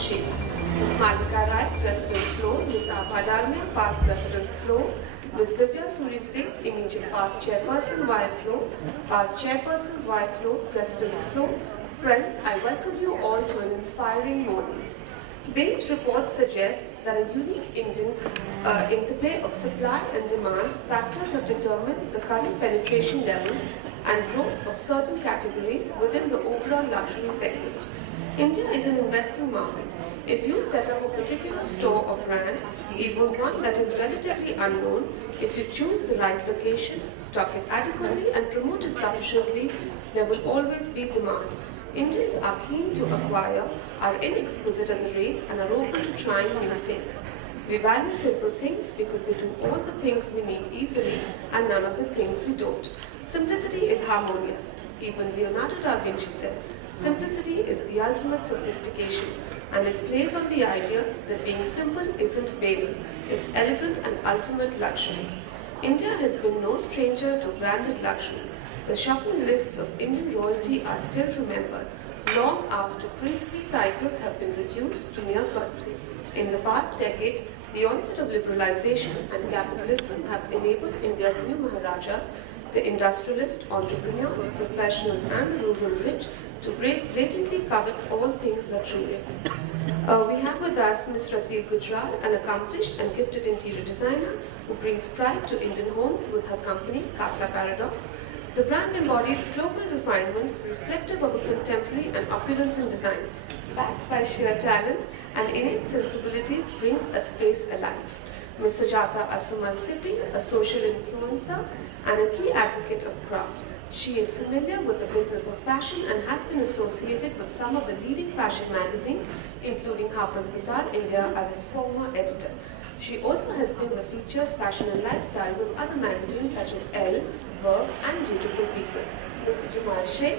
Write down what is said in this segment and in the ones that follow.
shape. Ms. Malika Rai, President Floor, Ms. Abha Dalmia, Past President Floor, Ms. Divya Suri Singh, immediate Past Chairperson, Y Floor, Past Chairperson, Y Floor, President's Floor. Friends, I welcome you all to an inspiring morning. Bates' report suggests that a unique Indian interplay of supply and demand factors have determined the current penetration levels and growth of certain categories within the overall luxury segment. India is an investing market. If you set up a particular store or brand, even one that is relatively unknown, if you choose the right location, stock it adequately and promote it sufficiently, there will always be demand. Indians are keen to acquire, are inexquisite as a race, and are open to trying new things. We value simple things because they do all the things we need easily and none of the things we don't. Simplicity is harmonious. Even Leonardo da Vinci said, simplicity is the ultimate sophistication, and it plays on the idea that being simple isn't banal, it's elegant and ultimate luxury. India has been no stranger to branded luxury. The shopping lists of Indian royalty are still remembered, long after princely titles have been reduced to mere courtesy. In the past decade, the onset of liberalization and capitalism have enabled India's new Maharajas, the industrialists, entrepreneurs, professionals and the rural rich to blatantly covet all things luxurious. We have with us Ms. Rasil Gujral, an accomplished and gifted interior designer who brings pride to Indian homes with her company, Casa Paradox. The brand embodies global refinement, reflective of a contemporary and opulence in design. Backed by sheer talent and innate sensibilities, brings a space alive. Ms. Sujata Asumal Sippy, a social influencer and a key advocate of craft. She is familiar with the business of fashion and has been associated with some of the leading fashion magazines, including Harper's Bazaar India as its former editor. She also has been the featured fashion and lifestyle with other magazines such as Elle, Verve and Beautiful People. Mr. Jamal Sheikh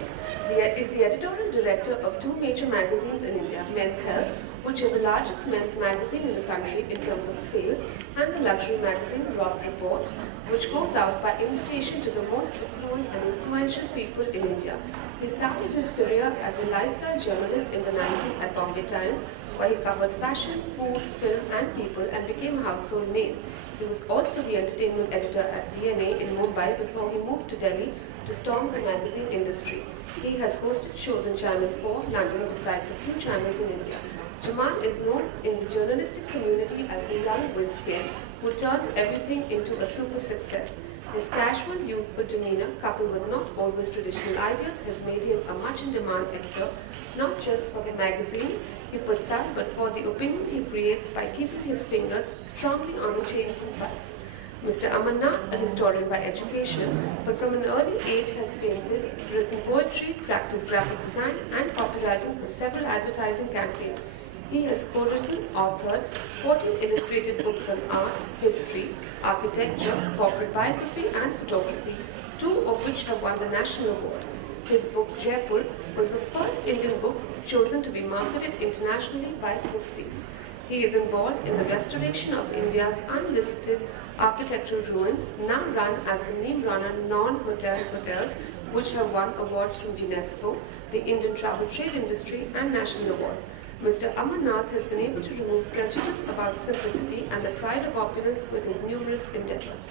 is the editorial director of two major magazines in India, Men's Health, which is the largest men's magazine in the country in terms of sales, and the luxury magazine Robb Report, which goes out by invitation to the most affluent and influential people in India. He started his career as a lifestyle journalist in the 90s at Bombay Times, where he covered fashion, food, film and people and became a household name. He was also the entertainment editor at DNA in Mumbai before he moved to Delhi to storm the magazine industry. He has hosted shows in Channel 4, London, besides a few channels in India. Jamal is known in the journalistic community as the young whiz kid who turns everything into a super success. His casual, youthful demeanor, coupled with not always traditional ideas, has made him a much-in-demand editor, not just for the magazine he puts out, but for the opinion he creates by keeping his fingers strongly on the changing pulse. Mr. Amarnath, a historian by education, but from an early age has painted, written poetry, practiced graphic design and copywriting for several advertising campaigns. He has co-written, authored 14 illustrated books on art, history, architecture, corporate biography and photography, 2 of which have won the national award. His book Jaipur was the first Indian book chosen to be marketed internationally by Christie's. He is involved in the restoration of India's unlisted architectural ruins, now run as the Neemrana non-hotel hotels, which have won awards from UNESCO, the Indian travel trade industry and national awards. Mr. Amarnath has been able to remove prejudice about simplicity and the pride of opulence with his numerous endeavors.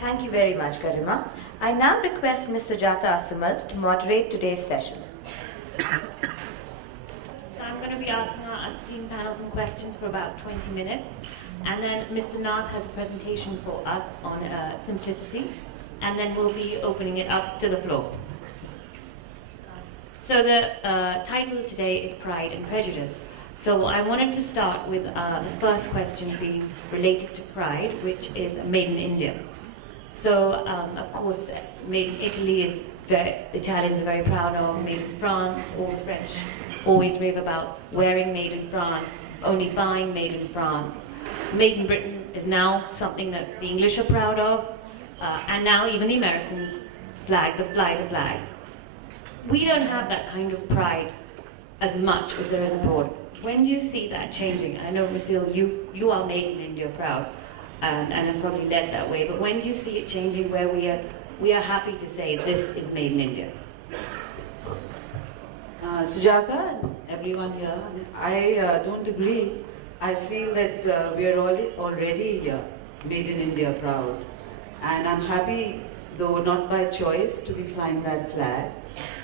Thank you very much, Garima. I now request Ms. Sujata Asumal to moderate today's session. I'm going to be asking our esteemed panel some questions for about 20 minutes. And then Mr. Nath has a presentation for us on simplicity. And then we'll be opening it up to the floor. So the title today is Pride and Prejudice. So I wanted to start with the first question being related to pride, which is made in India. So, of course, made in Italy is Italians are very proud of, made in France, all the French always rave about wearing made in France, only buying made in France. Made in Britain is now something that the English are proud of, and now even the Americans fly the flag. We don't have that kind of pride as much as there is abroad. When do you see that changing? I know, Rasil, you are made in India proud. and are probably led that way. But when do you see it changing where we are happy to say this is made in India? Sujata and everyone here, I don't agree. I feel that we are already made in India proud. And I'm happy, though not by choice, to be flying that flag.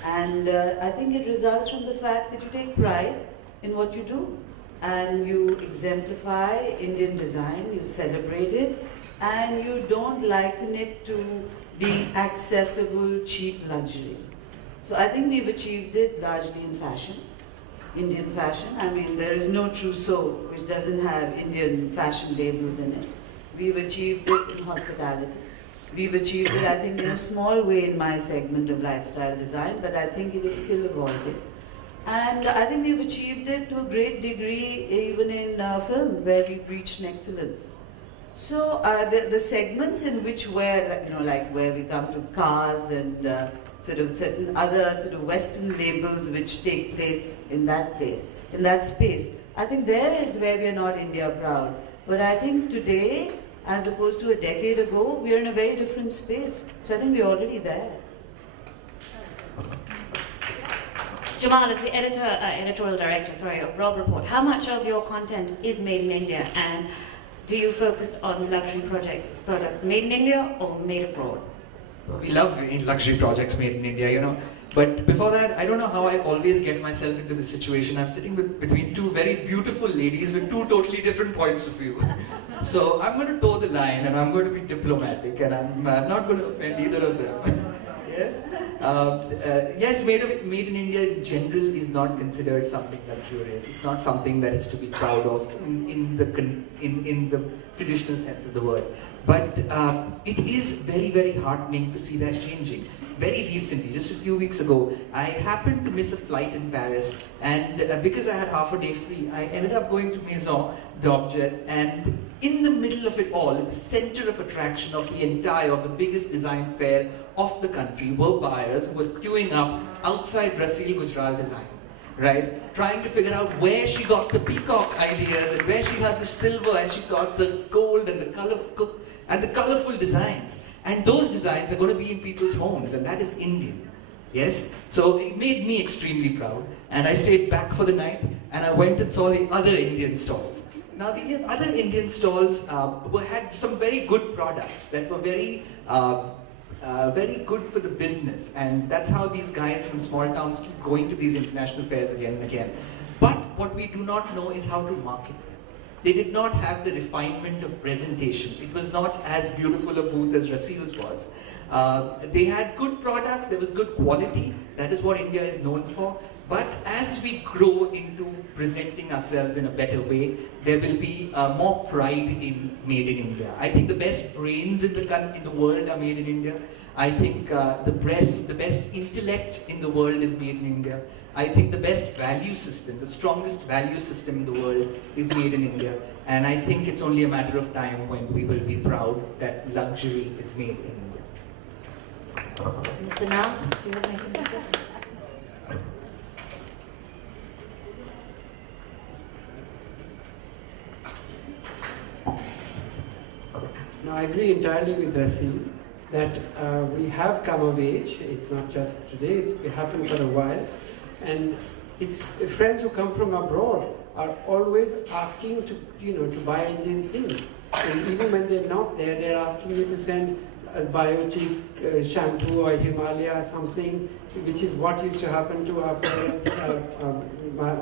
And I think it results from the fact that you take pride in what you do. And you exemplify Indian design, you celebrate it, and you don't liken it to be accessible, cheap luxury. So I think we've achieved it largely in fashion, Indian fashion. I mean, there is no trousseau which doesn't have Indian fashion labels in it. We've achieved it in hospitality. We've achieved it, I think, in a small way in my segment of lifestyle design, but I think it is still evolving. And I think we've achieved it to a great degree even in film, where we've reached excellence. So the segments in which where, like where we come to cars and sort of certain other sort of Western labels which take place, in that space, I think there is where we are not India proud. But I think today, as opposed to a decade ago, we are in a very different space. So I think we're already there. Jamal, as the editorial director, of Rob Report, how much of your content is made in India, and do you focus on luxury products made in India or made abroad? We love luxury projects made in India, But before that, I don't know how I always get myself into this situation. I'm sitting between two very beautiful ladies with two totally different points of view. So I'm going to toe the line and I'm going to be diplomatic and I'm not going to offend either of them. Yes? Yes, made in India in general is not considered something luxurious. It's not something that is to be proud of in the traditional sense of the word. But it is very, very heartening to see that changing. Very recently, just a few weeks ago, I happened to miss a flight in Paris, and because I had half a day free, I ended up going to Maison d'Objet, and in the middle of it all, in the center of attraction of the biggest design fair of the country, were buyers who were queuing up outside Rasil Gujral Design, right? Trying to figure out where she got the peacock idea, and where she had the silver, and she got the gold and the colorful designs. And those designs are going to be in people's homes, and that is Indian. Yes? So it made me extremely proud, and I stayed back for the night, and I went and saw the other Indian stalls. Now the other Indian stalls had some very good products that were very good for the business, and that's how these guys from small towns keep going to these international fairs again and again. But what we do not know is how to market them. They did not have the refinement of presentation. It was not as beautiful a booth as Rasil's was. They had good products, there was good quality, that is what India is known for. But as we grow into presenting ourselves in a better way, there will be more pride in made in India. I think the best brains in the world are made in India. I think the best intellect in the world is made in India. I think the best value system, the strongest value system in the world is made in India. And I think it's only a matter of time when we will be proud that luxury is made in India. Mr. Now, do you have anything to say? No, I agree entirely with Rasil that we have come of age. It's not just today, it's happened for a while. And it's friends who come from abroad are always asking to buy Indian things. And even when they're not there, they're asking you to send a biotic shampoo or Himalaya something, which is what used to happen to our parents,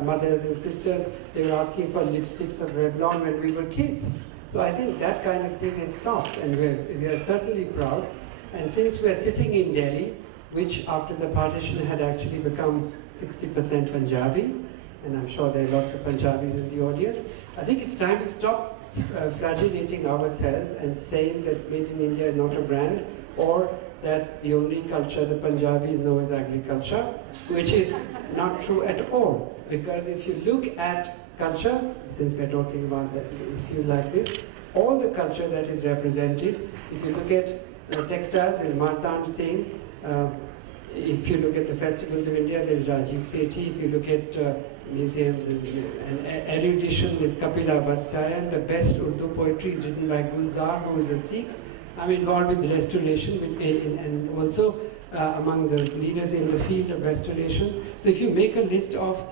mothers and sisters. They were asking for lipsticks of Revlon when we were kids. So I think that kind of thing has stopped, and we are certainly proud. And since we're sitting in Delhi, which after the partition had actually become 60% Punjabi, and I'm sure there are lots of Punjabis in the audience, I think it's time to stop flagellating ourselves and saying that Made in India is not a brand, or that the only culture the Punjabis know is agriculture, which is not true at all. Because if you look at culture, since we're talking about issues like this, all the culture that is represented, if you look at textiles, there's Martan Singh. If you look at the festivals of India, there's Rajiv Sethi. If you look at museums, and erudition is Kapila Vatsaya, and the best Urdu poetry is written by Gulzar, who is a Sikh. I'm involved with restoration and also among the leaders in the field of restoration. So if you make a list of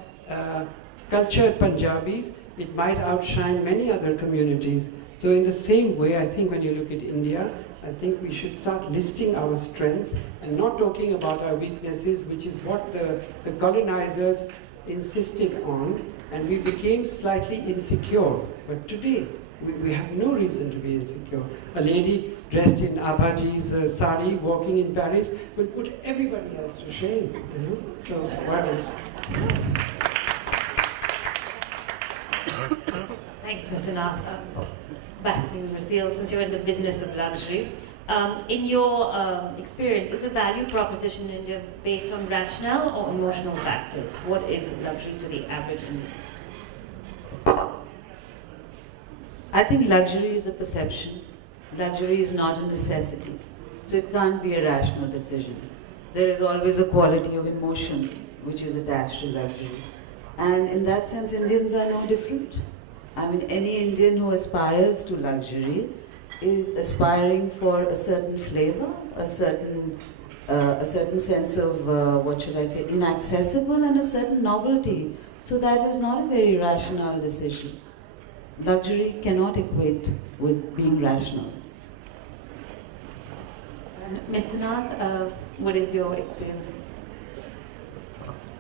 cultured Punjabis, it might outshine many other communities. So in the same way, I think when you look at India, I think we should start listing our strengths and not talking about our weaknesses, which is what the colonizers insisted on, and we became slightly insecure. But today, we have no reason to be insecure. A lady dressed in Abhaji's sari walking in Paris would put everybody else to shame. You know? So, Thanks, Mr. Nath. Back to Rasil, since you're in the business of luxury. In your experience, is the value proposition in India based on rationale or emotional factors? What is luxury to the average Indian? I think luxury is a perception. Luxury is not a necessity. So it can't be a rational decision. There is always a quality of emotion which is attached to luxury. And in that sense, Indians are no different. I mean, any Indian who aspires to luxury is aspiring for a certain flavor, a certain sense of, what should I say, inaccessible, and a certain novelty. So that is not a very rational decision. Luxury cannot equate with being rational. Mr. Nath, what is your experience?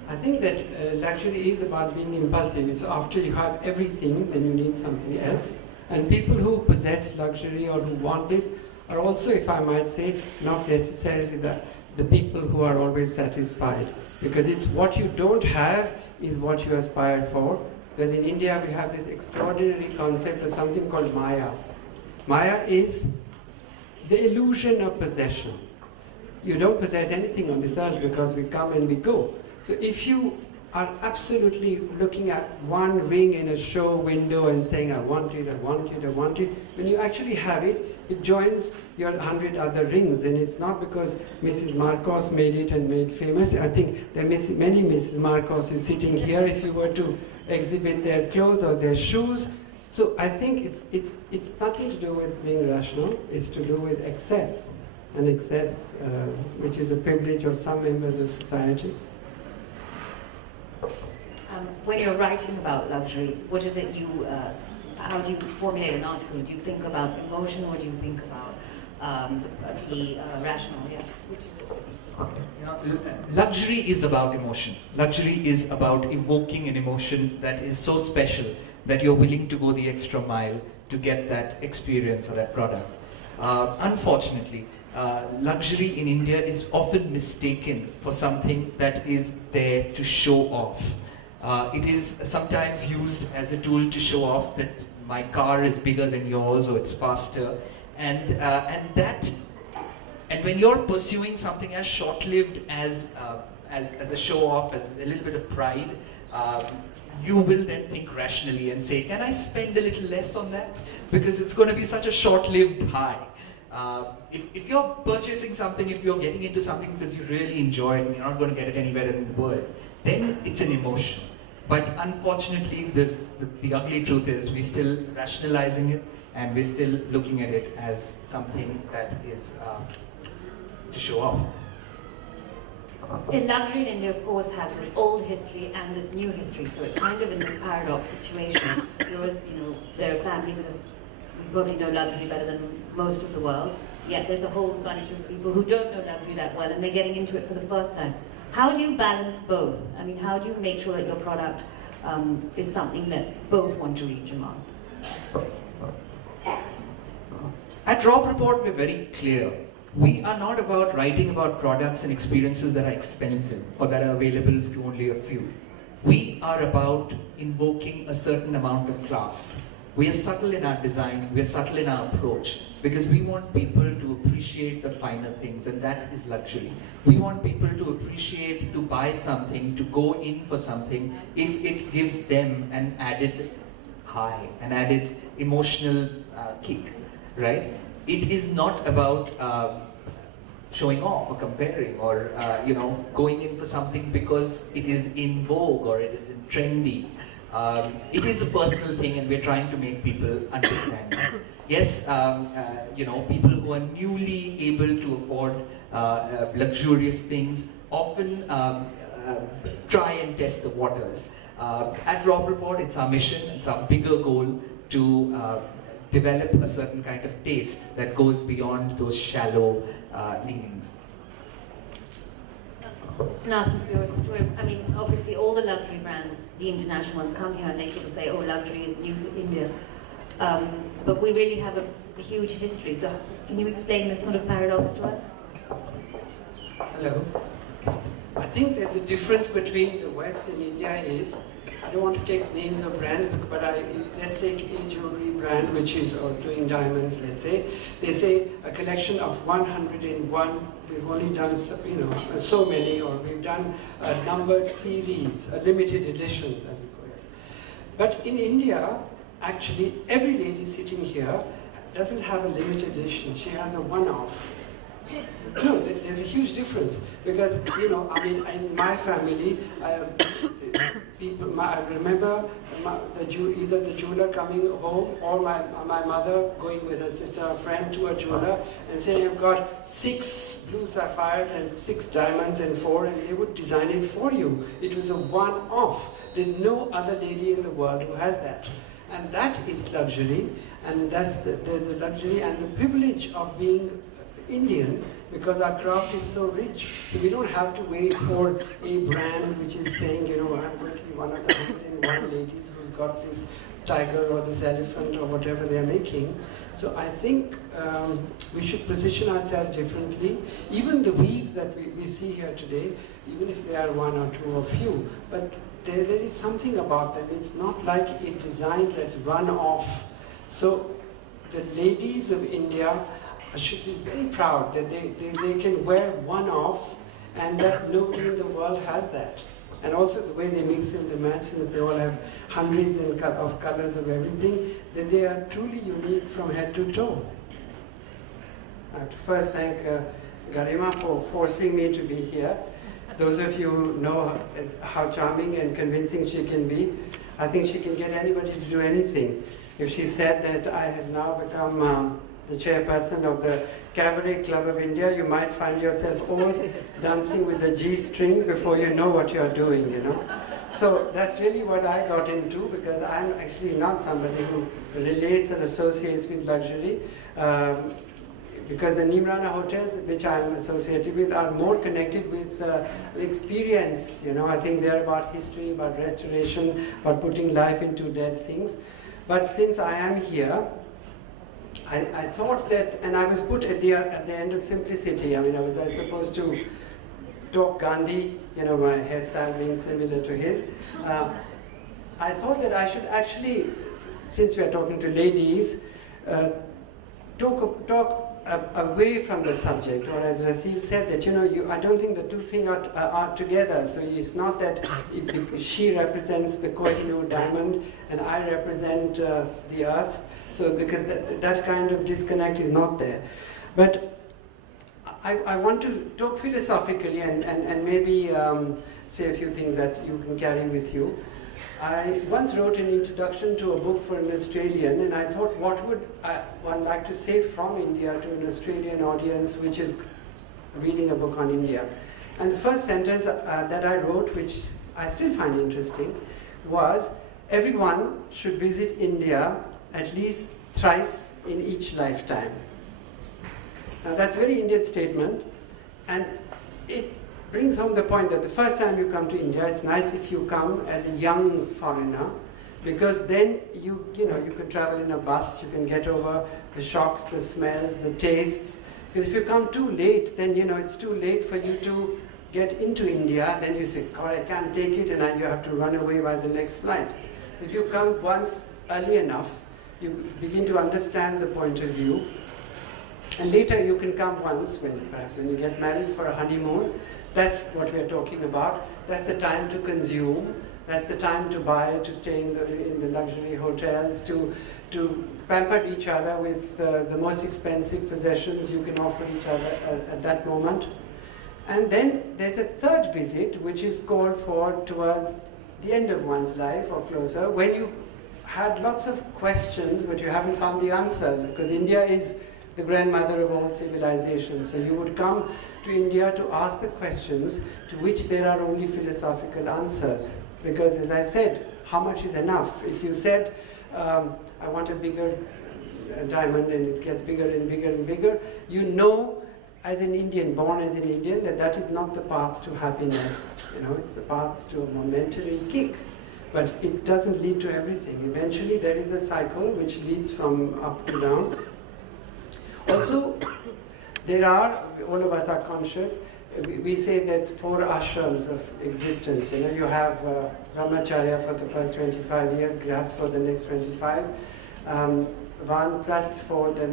I think that luxury is about being impulsive. So after you have everything, then you need something else. And people who possess luxury or who want this are also, if I might say, not necessarily the people who are always satisfied. Because it's what you don't have is what you aspire for. Because in India we have this extraordinary concept of something called Maya. Maya is the illusion of possession. You don't possess anything on this earth because we come and we go. So if you are absolutely looking at one ring in a show window and saying, I want it, I want it, I want it, when you actually have it, it joins your 100 other rings. And it's not because Mrs. Marcos made it and made famous. I think there are many Mrs. Marcos is sitting here if you were to exhibit their clothes or their shoes. So I think it's nothing to do with being rational, it's to do with excess. And excess, which is a privilege of some members of society. When you're writing about luxury, what is it how do you formulate an article? Do you think about emotion or do you think about the rational? Yeah. Which is it? Luxury is about emotion. Luxury is about evoking an emotion that is so special that you're willing to go the extra mile to get that experience or that product. Unfortunately, luxury in India is often mistaken for something that is there to show off. It is sometimes used as a tool to show off that my car is bigger than yours or it's faster, and when you're pursuing something as short-lived as a show-off, as a little bit of pride, you will then think rationally and say, can I spend a little less on that? Because it's going to be such a short-lived high. If you're purchasing something, if you're getting into something because you really enjoy it and you're not going to get it anywhere in the world, then it's an emotion. But unfortunately, the ugly truth is we're still rationalizing it and we're still looking at it as something that is to show off. Luxury in India, of course, has this old history and this new history, so it's kind of in this paradox situation. There are families that probably know luxury better than most of the world, yet there's a whole bunch of people who don't know luxury that well and they're getting into it for the first time. How do you balance both? I mean, how do you make sure that your product is something that both want to reach demands? At Rob Report, we're very clear. We are not about writing about products and experiences that are expensive or that are available to only a few. We are about invoking a certain amount of class. We are subtle in our design, we are subtle in our approach, because we want people to appreciate the finer things, and that is luxury. We want people to appreciate, to buy something, to go in for something, if it gives them an added high, an added emotional kick, right? It is not about showing off or comparing or going in for something because it is in vogue or it is in trendy. It is a personal thing, and we're trying to make people understand that. Yes, people who are newly able to afford luxurious things often try and test the waters. At Rob Report, it's our mission, it's our bigger goal to develop a certain kind of taste that goes beyond those shallow leanings. I mean, obviously all the luxury brands, the international ones, come here and they sort of say, oh, luxury is new to India. But we really have a huge history. So can you explain this sort of paradox to us? Hello. I think that the difference between the West and India is, I don't want to take names of brands, but let's take a jewelry brand which is doing diamonds, let's say. They say a collection of 101, we've only done so many, or we've done a numbered series, a limited editions as it were. But in India, actually every lady sitting here doesn't have a limited edition, she has a one-off. No, there's a huge difference because, in my family, I remember either the jeweler coming home or my mother going with her sister or friend to a jeweler and saying, I've got 6 blue sapphires and 6 diamonds and 4, and they would design it for you. It was a one-off. There's no other lady in the world who has that. And that is luxury, and that's the luxury and the privilege of being Indian, because our craft is so rich. So we don't have to wait for a brand which is saying, I'm going to be one of the 101 ladies who's got this tiger or this elephant or whatever they're making. So I think we should position ourselves differently. Even the weaves that we see here today, even if they are 1 or 2 or few, but there is something about them. It's not like a design that's run off. So the ladies of India should be very proud that they can wear one-offs and that nobody in the world has that. And also the way they mix and the match, since they all have hundreds of colors of everything, that they are truly unique from head to toe. I have to first thank Garima for forcing me to be here. Those of you who know how charming and convincing she can be, I think she can get anybody to do anything. If she said that I have now become the chairperson of the Cabaret Club of India, you might find yourself all dancing with the G string before you know what you're doing, So that's really what I got into, because I'm actually not somebody who relates and associates with luxury. Because the Nimrana hotels, which I'm associated with, are more connected with experience. I think they're about history, about restoration, about putting life into dead things. But since I am here, I thought that, and I was put at the end of simplicity. I was supposed to talk Gandhi, my hairstyle being similar to his. I thought that I should actually, since we are talking to ladies, talk away from the subject, or as Rasil said, that I don't think the two things are together. So it's not that she represents the Kohinoor diamond and I represent the earth. So because that kind of disconnect is not there. But I want to talk philosophically and maybe say a few things that you can carry with you. I once wrote an introduction to a book for an Australian, and I thought, what would one like to say from India to an Australian audience which is reading a book on India? And the first sentence that I wrote, which I still find interesting, was, everyone should visit India at least thrice in each lifetime. Now that's a very Indian statement, and it brings home the point that the first time you come to India, it's nice if you come as a young foreigner, because then you can travel in a bus, you can get over the shocks, the smells, the tastes. Because if you come too late, then it's too late for you to get into India. Then you say, God, I can't take it, and you have to run away by the next flight. So if you come once early enough, you begin to understand the point of view. And later you can come once, perhaps when you get married for a honeymoon. That's what we're talking about. That's the time to consume. That's the time to buy, to stay in the luxury hotels, to pamper each other with the most expensive possessions you can offer each other at that moment. And then there's a third visit, which is called for towards the end of one's life or closer, when you had lots of questions but you haven't found the answers, because India is the grandmother of all civilizations. So you would come to India to ask the questions to which there are only philosophical answers. Because as I said, how much is enough? If you said, I want a bigger diamond, and it gets bigger and bigger and bigger, you know, as an Indian, born as an Indian, that that is not the path to happiness. You know, it's the path to a momentary kick. But it doesn't lead to everything. Eventually there is a cycle which leads from up to down. Also, there are, all of us are conscious, we say that 4 ashrams of existence. You know, you have Brahmacharya for the first 25 years, Grihast for the next 25, Vanprasth for the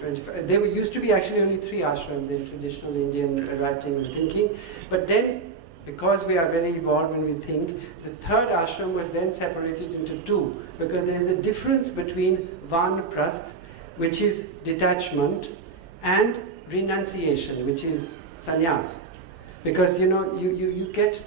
25. There used to be actually only 3 ashrams in traditional Indian writing and thinking, but then, because we are very evolved when we think, the 3rd ashram was then separated into 2, because there is a difference between Vanprasth, which is detachment, and renunciation, which is sannyas. Because you know, you get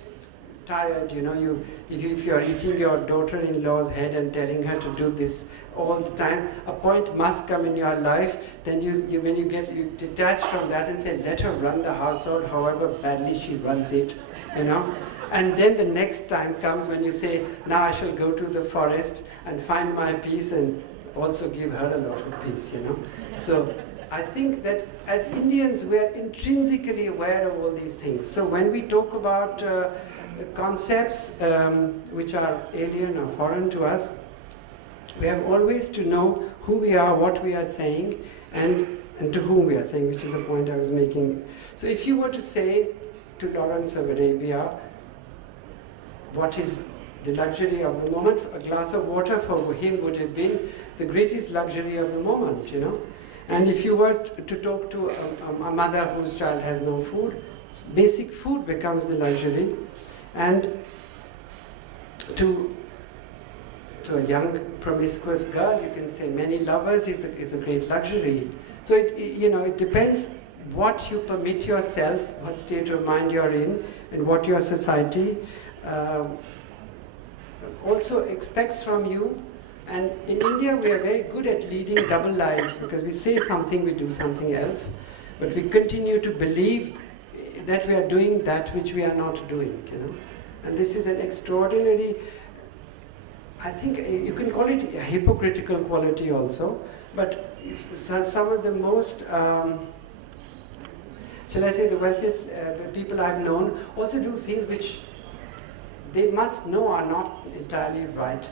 tired, you know, if you are eating your daughter-in-law's head and telling her to do this all the time, a point must come in your life, then when you detach from that and say, let her run the household however badly she runs it, you know. And then the next time comes when you say, now I shall go to the forest and find my peace and also give her a lot of peace, you know. So I think that as Indians, we are intrinsically aware of all these things. So when we talk about concepts which are alien or foreign to us, we have always to know who we are, what we are saying, and to whom we are saying, which is the point I was making. So if you were to say to Lawrence of Arabia, what is the luxury of the moment, a glass of water for him would have been the greatest luxury of the moment, you know. And if you were to talk to a mother whose child has no food, basic food becomes the luxury. And to a young promiscuous girl, you can say many lovers is a great luxury. So it depends what you permit yourself, what state of mind you're in, and what your society also expects from you. And in India, we are very good at leading double lives, because we say something, we do something else, but we continue to believe that we are doing that which we are not doing, you know. And this is an extraordinary, I think you can call it a hypocritical quality also, but it's some of the most, shall I say, the wealthiest people I've known also do things which they must know are not entirely right.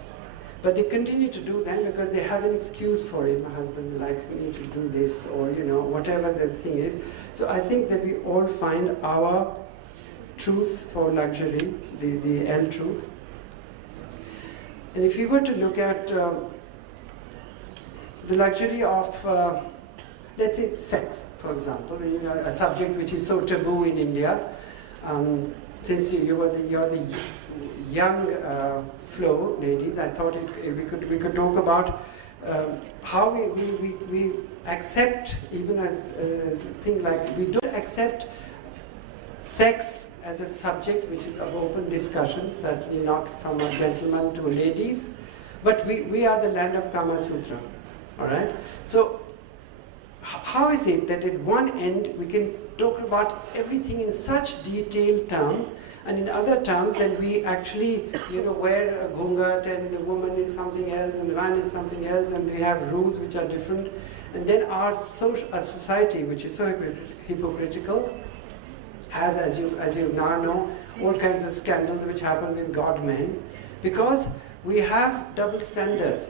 But they continue to do them because they have an excuse for it. My husband likes me to do this, or you know, whatever the thing is. So I think that we all find our truth for luxury, the L truth. And if you were to look at the luxury of, let's say, sex, for example, you know, a subject which is so taboo in India, since you're the young Flo ladies, I thought we could talk about how we accept, even as a thing like, we don't accept sex as a subject which is of open discussion, certainly not from a gentleman to ladies, but we are the land of Kama Sutra, all right? So how is it that at one end we can talk about everything in such detailed terms, and in other terms, then we actually, you know, wear a gungat and the woman is something else and the man is something else, and we have rules which are different. And then our society, which is so hypocritical, has, as you now know, all kinds of scandals which happen with God men, because we have double standards.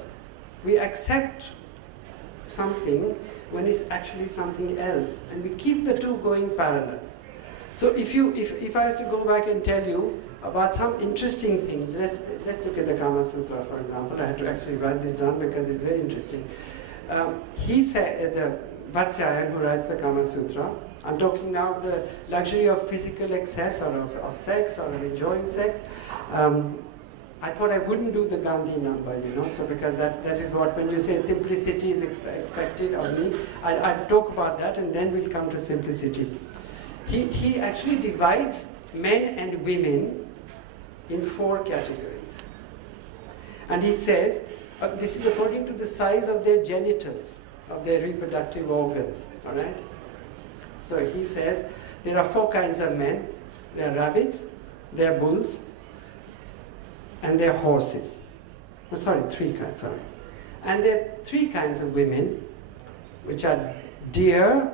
We accept something when it's actually something else, and we keep the two going parallel. So if I was to go back and tell you about some interesting things, let's look at the Kama Sutra, for example. I had to actually write this down because it's very interesting. He said, the Vatsyayana who writes the Kama Sutra, I'm talking now of the luxury of physical excess or of sex or of enjoying sex. I thought I wouldn't do the Gandhi number, you know, so because that is what, when you say simplicity is expected of me, I'll talk about that and then we'll come to simplicity. He actually divides men and women in 4 categories. And he says, this is according to the size of their genitals, of their reproductive organs, all right? So he says, there are 4 kinds of men. There are rabbits, there are bulls, and there are horses. Oh, sorry, 3 kinds, sorry. And there are 3 kinds of women, which are deer,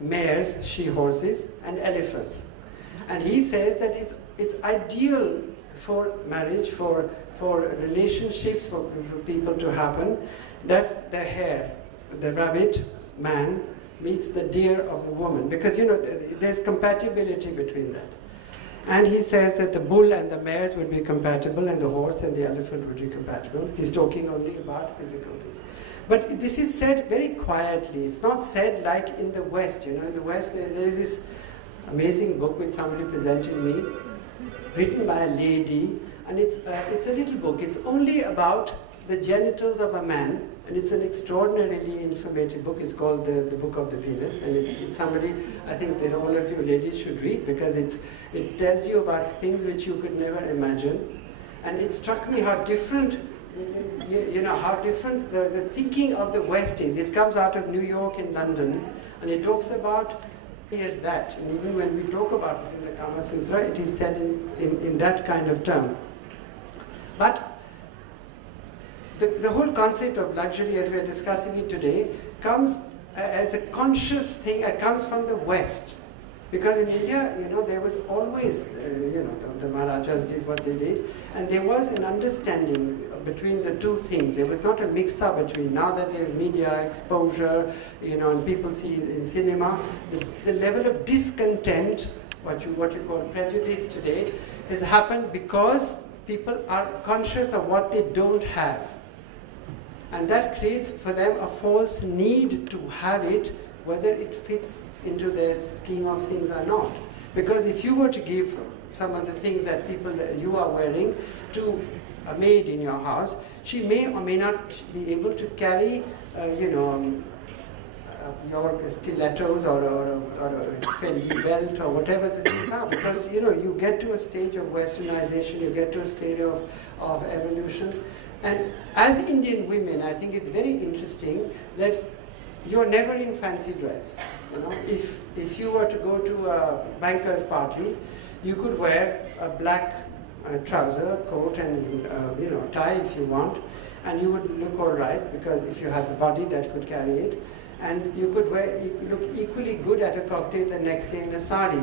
mares, she-horses, and elephants. And he says that it's ideal for marriage, for relationships, for people to happen, that the hare, the rabbit man, meets the deer of the woman, because there's compatibility between that. And he says that the bull and the mares would be compatible, and the horse and the elephant would be compatible. He's talking only about physical things. But this is said very quietly. It's not said like in the West. In the West there is this amazing book which somebody presented me, written by a lady, and it's a little book. It's only about the genitals of a man, and it's an extraordinarily informative book. It's called the Book of the Penis, and it's somebody I think that all of you ladies should read, because it tells you about things which you could never imagine. And it struck me how different, how different the thinking of the West is. It comes out of New York and London, and it talks about that. And even when we talk about it in the Kama Sutra, it is said in that kind of term. But the whole concept of luxury, as we are discussing it today, comes as a conscious thing. It comes from the West, because in India, there was always, the Maharajas did what they did, and there was an understanding between the two things. There was not a mix-up between. Now that there's media exposure, and people see in cinema, the level of discontent, what you call prejudice today, has happened because people are conscious of what they don't have. And that creates for them a false need to have it, whether it fits into their scheme of things or not. Because if you were to give some of the things that you are wearing to a maid in your house, she may or may not be able to carry, your stilettos or a Fendi belt or whatever the things are. Because, you get to a stage of westernization, you get to a stage of evolution. And as Indian women, I think it's very interesting that you're never in fancy dress. If you were to go to a banker's party, you could wear a black trouser, coat, and tie if you want, and you would look all right, because if you had the body that could carry it, and you could look equally good at a cocktail the next day in a sari.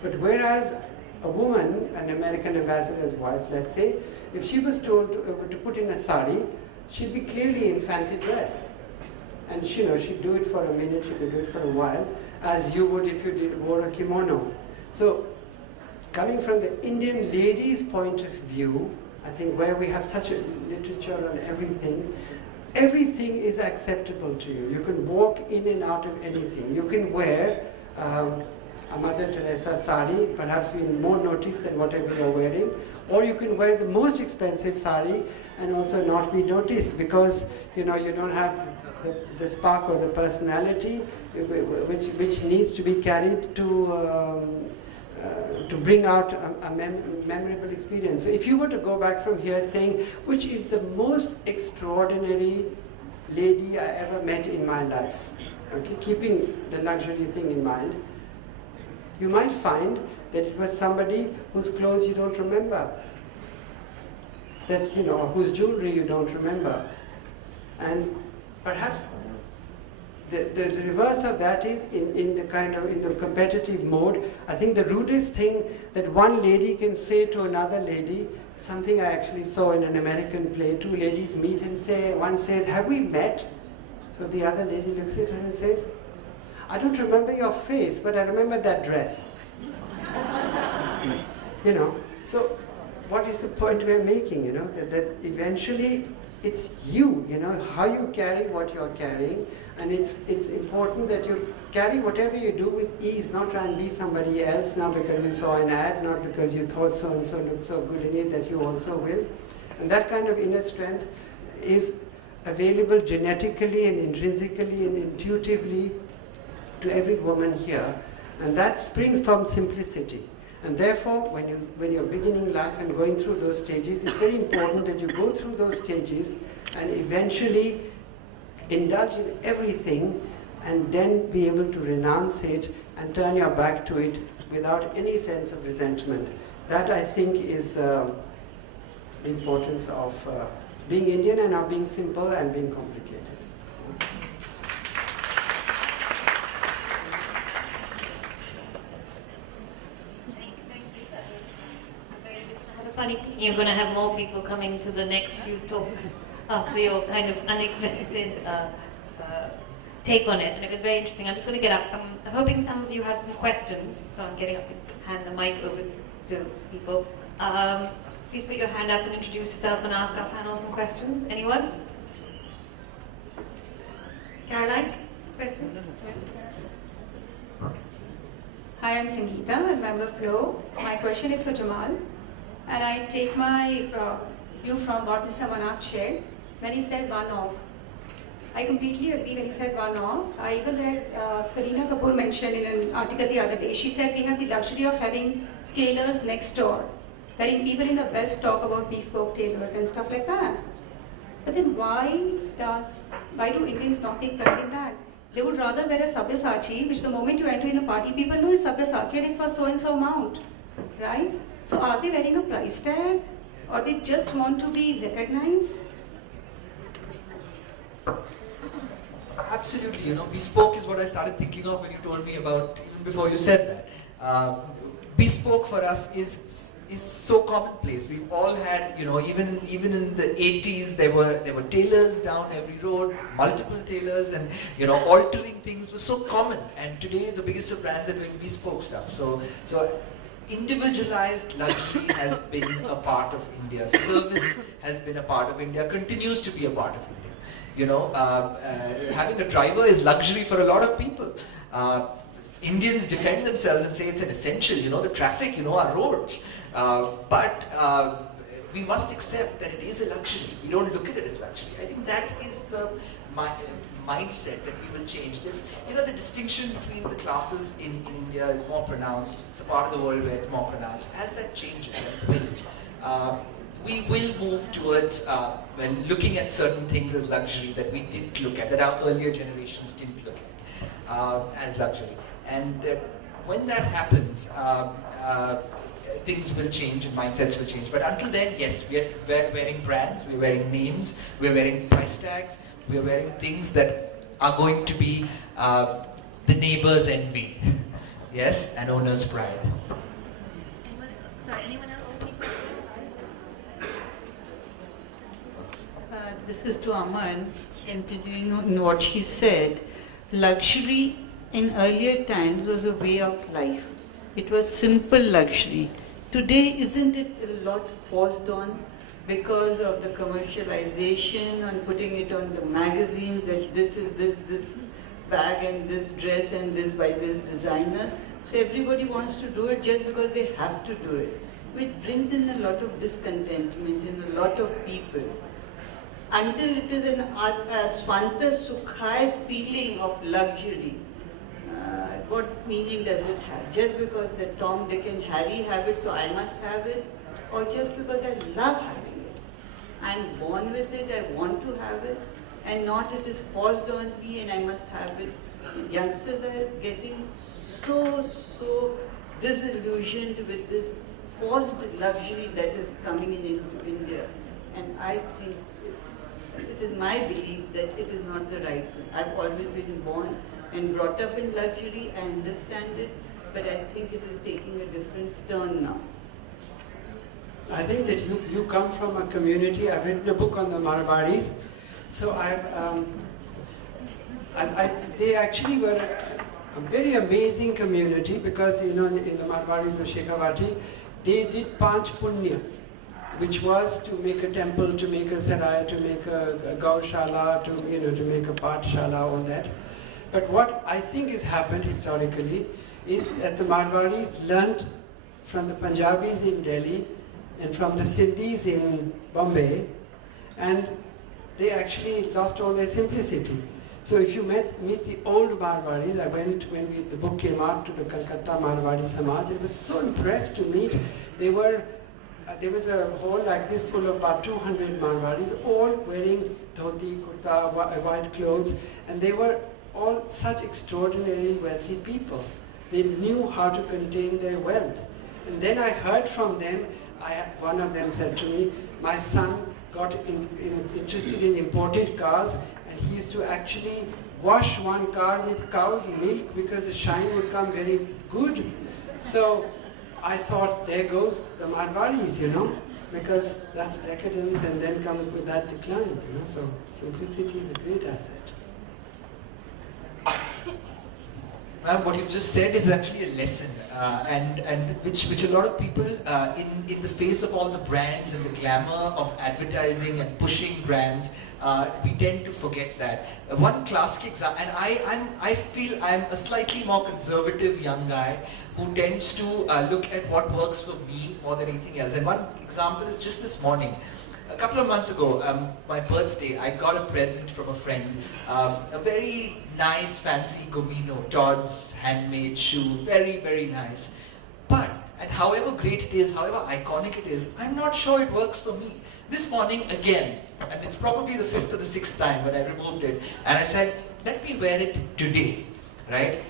But whereas a woman, an American ambassador's wife, let's say, if she was told to put in a sari, she'd be clearly in fancy dress. And she'd do it for a minute, she could do it for a while, as you would if you wore a kimono. So, coming from the Indian lady's point of view, I think where we have such a literature on everything is acceptable to you. You can walk in and out of anything. You can wear a Mother Teresa sari, perhaps being more noticed than whatever you're wearing, or you can wear the most expensive sari and also not be noticed, because you don't have the spark or the personality which needs to be carried to bring out a memorable experience. So if you were to go back from here saying, which is the most extraordinary lady I ever met in my life, okay, keeping the luxury thing in mind, you might find that it was somebody whose clothes you don't remember, that whose jewelry you don't remember. And perhaps the reverse of that is in the competitive mode. I think the rudest thing that one lady can say to another lady, something I actually saw in an American play. 2 ladies meet and one says, "Have we met?" So the other lady looks at her and says, "I don't remember your face, but I remember that dress." So what is the point we're making, that eventually it's you, how you carry what you're carrying, and it's important that you carry whatever you do with ease, not try and be somebody else now because you saw an ad, not because you thought so-and-so looked so good in it that you also will. And that kind of inner strength is available genetically and intrinsically and intuitively to every woman here. And that springs from simplicity. And therefore, when you're beginning life and going through those stages, it's very important that you go through those stages and eventually indulge in everything and then be able to renounce it and turn your back to it without any sense of resentment. That, I think, is the importance of being Indian and not being simple and being complicated. Funny, you're going to have more people coming to the next few talks after your kind of unexpected take on it, and it was very interesting. I'm just going to get up. I'm hoping some of you have some questions, so I'm getting up to hand the mic over to people. Please put your hand up and introduce yourself and ask our panel some questions. Anyone? Caroline, question? Hi, I'm Sangeeta, I'm a member of Flow. My question is for Jamal, and I take my view from what Mr. Manat shared when he said one-off. I completely agree when he said one-off. I even read Kareena Kapoor mentioned in an article the other day. She said we have the luxury of having tailors next door, wherein people in the West talk about bespoke tailors and stuff like that. But then why do Indians not take pride in that? They would rather wear a Sabyasachi, which the moment you enter in a party, people know it's Sabyasachi and it's for so-and-so amount, right? So are they wearing a price tag, or they just want to be recognized? Absolutely, bespoke is what I started thinking of when you told me about, even before you said that. Bespoke for us is so commonplace. We've all had, even in the 80s, there were tailors down every road, multiple tailors, and altering things was so common. And today, the biggest of brands are doing bespoke stuff. So individualized luxury has been a part of India. Service has been a part of India, continues to be a part of India. Having a driver is luxury for a lot of people. Indians defend themselves and say it's an essential, the traffic, our roads. But we must accept that it is a luxury. We don't look at it as luxury. I think that is the mindset that we will change. The distinction between the classes in India is more pronounced. It's a part of the world where it's more pronounced. As that changes, we will move towards looking at certain things as luxury that we didn't look at, that our earlier generations didn't look at as luxury. And when that happens, things will change and mindsets will change. But until then, yes, we're wearing brands, we're wearing names, we're wearing price tags, we're wearing things that are going to be the neighbor's envy, yes, and owner's pride. Sorry, anyone else? This is to Aman, continuing on what he said. Luxury in earlier times was a way of life. It was simple luxury. Today, isn't it a lot forced on because of the commercialization and putting it on the magazines that this is this bag and this dress and this by this designer. So everybody wants to do it just because they have to do it, which brings in a lot of discontentment in a lot of people. Until it is a Swanta Sukhai feeling of luxury, what meaning does it have? Just because the Tom, Dick and Harry have it, so I must have it? Or just because I love having it? I'm born with it, I want to have it, and not it is forced on me and I must have it. Youngsters are getting so disillusioned with this forced luxury that is coming into India. And I think it is my belief that it is not the right thing. I've always been born and brought up in luxury, I understand it, but I think it is taking a different turn now. I think that you come from a community. I've written a book on the Marwaris. So they actually were a very amazing community because, in the Marwaris of Shekhawati, they did Panch Punya, which was to make a temple, to make a sarai, to make a gaushala, to make a pathshala, all that. But what I think has happened historically is that the Marwaris learned from the Punjabis in Delhi and from the Sindhis in Bombay, and they actually lost all their simplicity. So if you meet the old Marwadis, I went when the book came out to the Calcutta Marwadi Samaj. I was so impressed to meet. There was a hall like this full of about 200 Marwadis, all wearing dhoti, kurta, white clothes, and they were all such extraordinarily wealthy people. They knew how to contain their wealth. And then I heard from them, one of them said to me, my son got interested in imported cars, and he used to actually wash one car with cow's milk because the shine would come very good. So I thought, there goes the Marwadis, because that's decadence and then comes with that decline. So simplicity is a great asset. What you've just said is actually a lesson, and which a lot of people, in the face of all the brands and the glamour of advertising and pushing brands, we tend to forget that. One classic example, and I feel I'm a slightly more conservative young guy who tends to look at what works for me more than anything else. And one example is just this morning. A couple of months ago, my birthday, I got a present from a friend, a very nice fancy Gomino, Todd's handmade shoe, very, very nice. But, and however great it is, however iconic it is, I'm not sure it works for me. This morning again, and it's probably the 5th or the 6th time when I removed it, and I said, let me wear it today, right?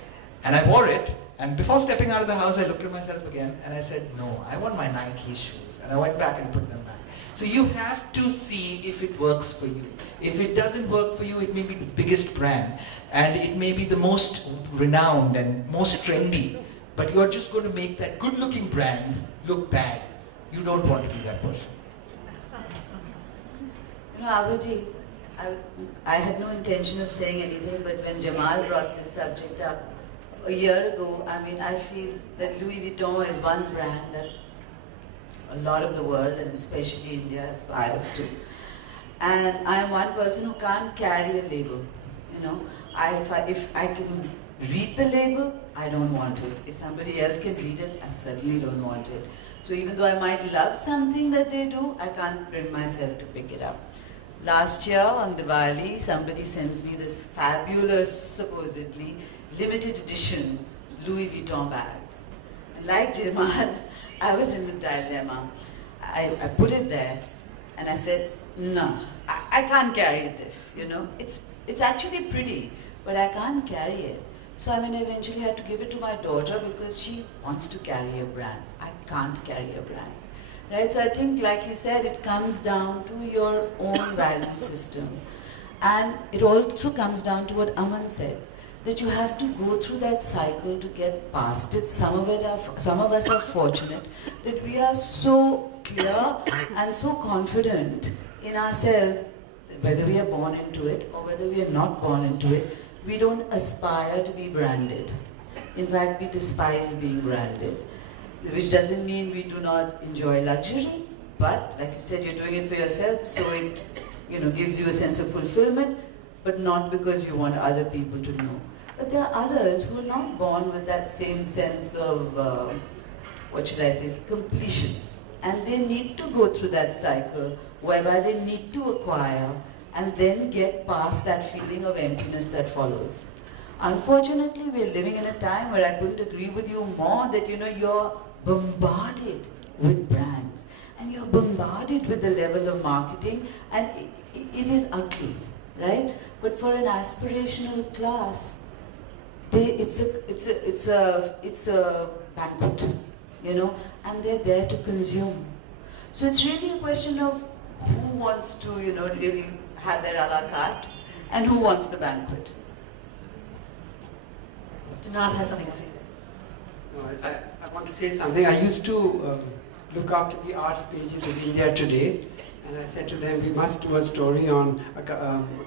And I wore it, and before stepping out of the house, I looked at myself again, and I said, no, I want my Nike shoes. And I went back and put them back. So you have to see if it works for you. If it doesn't work for you, it may be the biggest brand, and it may be the most renowned and most trendy, but you're just going to make that good-looking brand look bad. You don't want to be that person. Avaji, I had no intention of saying anything, but when Jamal brought this subject up a year ago, I feel that Louis Vuitton is one brand that a lot of the world, and especially India, aspires to. And I am one person who can't carry a label. If I can read the label, I don't want it. If somebody else can read it, I certainly don't want it. So even though I might love something that they do, I can't bring myself to pick it up. Last year on Diwali, somebody sends me this fabulous, supposedly, limited edition Louis Vuitton bag. And like Jamal, I was in the dilemma. I put it there and I said, no, I can't carry this, It's actually pretty, but I can't carry it. So I eventually had to give it to my daughter because she wants to carry a brand. I can't carry a brand. Right? So I think, like he said, it comes down to your own value system. And it also comes down to what Aman said, that you have to go through that cycle to get past it. Some of us are fortunate that we are so clear and so confident in ourselves, whether we are born into it or whether we are not born into it, we don't aspire to be branded. In fact, we despise being branded, which doesn't mean we do not enjoy luxury, but like you said, you're doing it for yourself, so it gives you a sense of fulfillment, but not because you want other people to know. But there are others who are not born with that same sense of, completion. And they need to go through that cycle whereby they need to acquire and then get past that feeling of emptiness that follows. Unfortunately, we're living in a time where I couldn't agree with you more that, you're bombarded with brands and you're bombarded with the level of marketing, and it is ugly, right? But for an aspirational class, it's a banquet, and they're there to consume. So it's really a question of who wants to, really have their a la carte and who wants the banquet. Mr. Nath has something to say. No, I want to say something. I used to look after the arts pages of India Today, and I said to them, we must do a story on a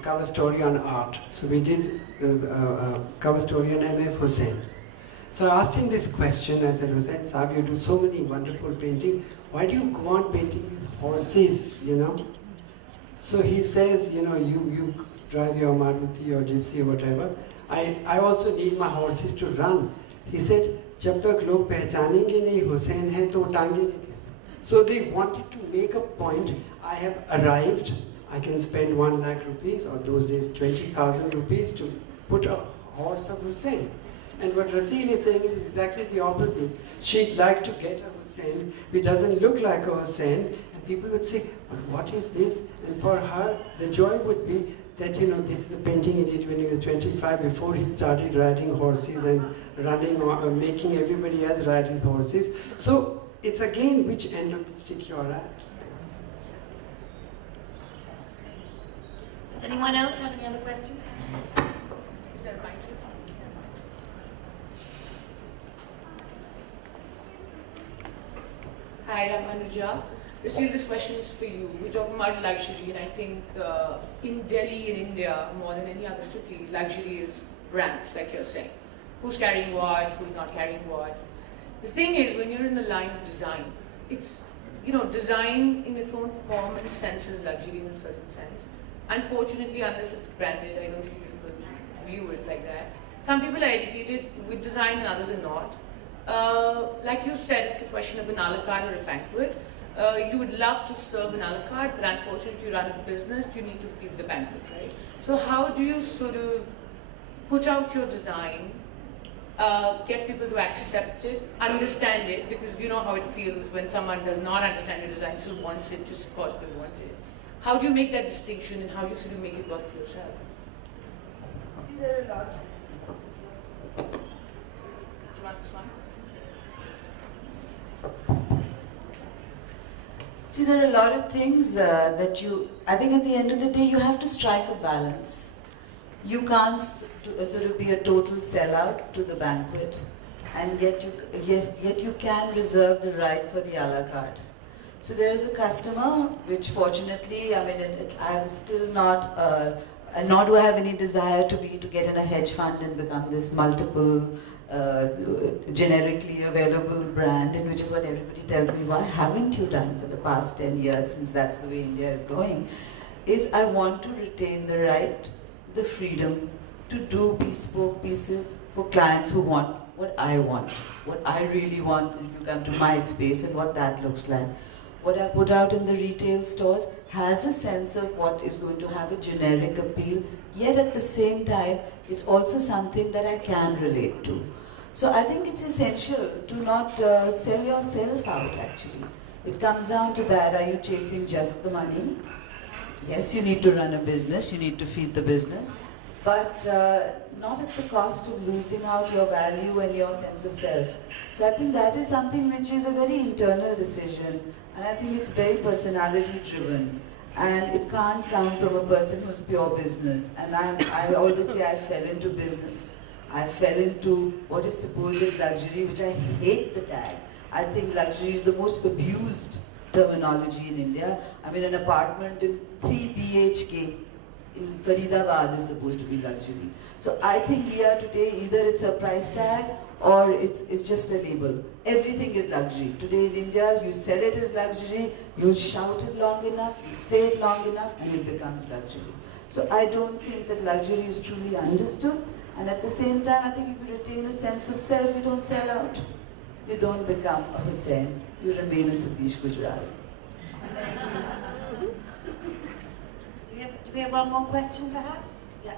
cover story on art. So we did a cover story on M.F. Hussain. So I asked him this question. I said, Hussain Saab, you do so many wonderful paintings. Why do you go on painting these horses, So he says, you drive your Maruti or Gypsy or whatever. I also need my horses to run. He said, जब तक लोग पहचानेंगे नहीं हुसैन है तो टांगेंगे कैसे? So they wanted to make a point. I have arrived I can spend 1 lakh rupees, or those days 20,000 rupees, to put a horse of Hussein. And what Rasil is saying is exactly the opposite. She'd like to get a Hussein who doesn't look like a Hussein, and people would say, but what is this? And for her, the joy would be that, this is the painting he did when he was 25, before he started riding horses and running or making everybody else ride his horses. So it's again which end of the stick you're at. Does anyone else have any other questions? Is there a mic? Hi, I'm Anuja. Rasil, this question is for you. We're talking about luxury, and I think in Delhi, in India, more than any other city, luxury is brands, like you're saying. Who's carrying what, who's not carrying what. The thing is, when you're in the line of design, it's, design in its own form and sense is luxury in a certain sense. Unfortunately, unless it's branded, I don't think people view it like that. Some people are educated with design and others are not. Like you said, it's a question of an a la carte or a banquet. You would love to serve an a la carte, but unfortunately, you run a business, you need to feed the banquet, right? So how do you sort of put out your design, get people to accept it, understand it, because you know how it feels when someone does not understand your design, still wants it just because they want it. How do you make that distinction, and how do you sort of make it work for yourself? See, there are a lot. Do you want this one? See, there are a lot of things I think at the end of the day, you have to strike a balance. You can't sort of be a total sellout to the banquet, and yet you can reserve the right for the a la carte. So there is a customer, which fortunately, I'm still not, nor do I have any desire to get in a hedge fund and become this multiple generically available brand, in which is what everybody tells me, why haven't you done for the past 10 years, since that's the way India is going, is I want to retain the right, the freedom to do bespoke pieces for clients who want what I want, what I really want if you come to my space, and what that looks like. What I put out in the retail stores has a sense of what is going to have a generic appeal, yet at the same time, it's also something that I can relate to. So I think it's essential to not sell yourself out, actually. It comes down to that. Are you chasing just the money? Yes, you need to run a business, you need to feed the business, but not at the cost of losing out your value and your sense of self. So I think that is something which is a very internal decision, and I think it's very personality driven, and it can't come from a person who's pure business. And I always say I fell into business. I fell into what is supposed luxury, which I hate the tag. I think luxury is the most abused terminology in India. I mean, an apartment in 3 BHK in Faridabad is supposed to be luxury. So I think here today, either it's a price tag or it's just a label. Everything is luxury. Today in India, you sell it as luxury, you shout it long enough, you say it long enough, and it becomes luxury. So I don't think that luxury is truly understood. And at the same time, I think if you retain a sense of self, you don't sell out. You don't become a Hussain. You remain a Satish Gujarat. Do we have one more question, perhaps? Yeah.